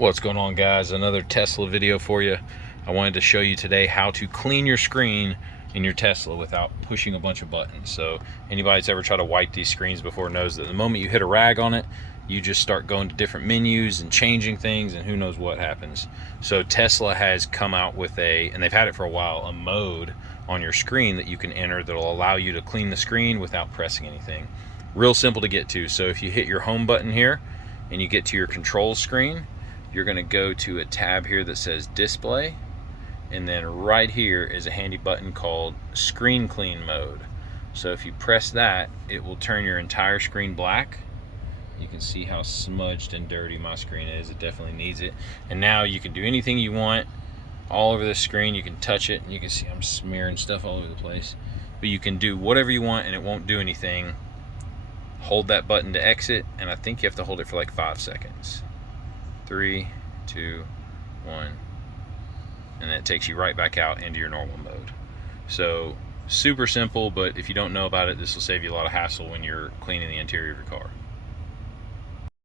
What's going on, guys? Another Tesla video for you. I wanted to show you today how to clean your screen in your Tesla without pushing a bunch of buttons. So anybody that's ever tried to wipe these screens before knows that the moment you hit a rag on it, you just start going to different menus and changing things, and who knows what happens. So Tesla has come out with and they've had it for a while, a mode on your screen that you can enter that'll allow you to clean the screen without pressing anything. Real simple to get to. So if you hit your home button here and you get to your control screen, you're going to go to a tab here that says display, and then right here is a handy button called screen clean mode. So if you press that, it will turn your entire screen black. You can see how smudged and dirty my screen is. It definitely needs it. And now you can do anything you want all over the screen. You can touch it and you can see I'm smearing stuff all over the place, but you can do whatever you want and it won't do anything. Hold that button to exit, and I think you have to hold it for like 5 seconds. 3, 2, 1, and then it takes you right back out into your normal mode. So super simple, but if you don't know about it, this will save you a lot of hassle when you're cleaning the interior of your car.